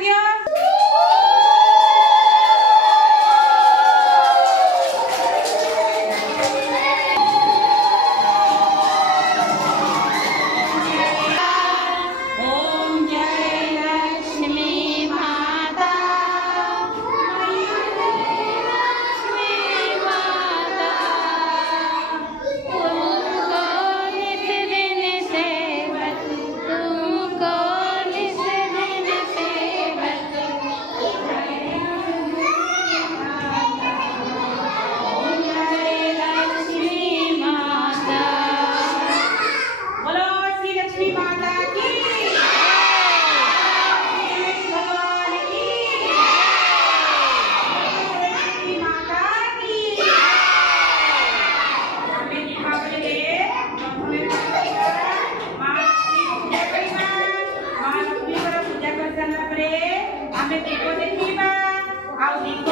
दियो। ओम जय लक्ष्मी माता, लक्ष्मी माता, तुमको नित दिन सेवक, तुमको नित दिन सेवक। ओम जय लक्ष्मी माता। बोलो श्री लक्ष्मी माता की, भगवान की, लक्ष्मी माता की। हमें दीपावली के हमें महालक्ष्मी पूजा कर सारा परे हमें दीप देखिबा आ दीप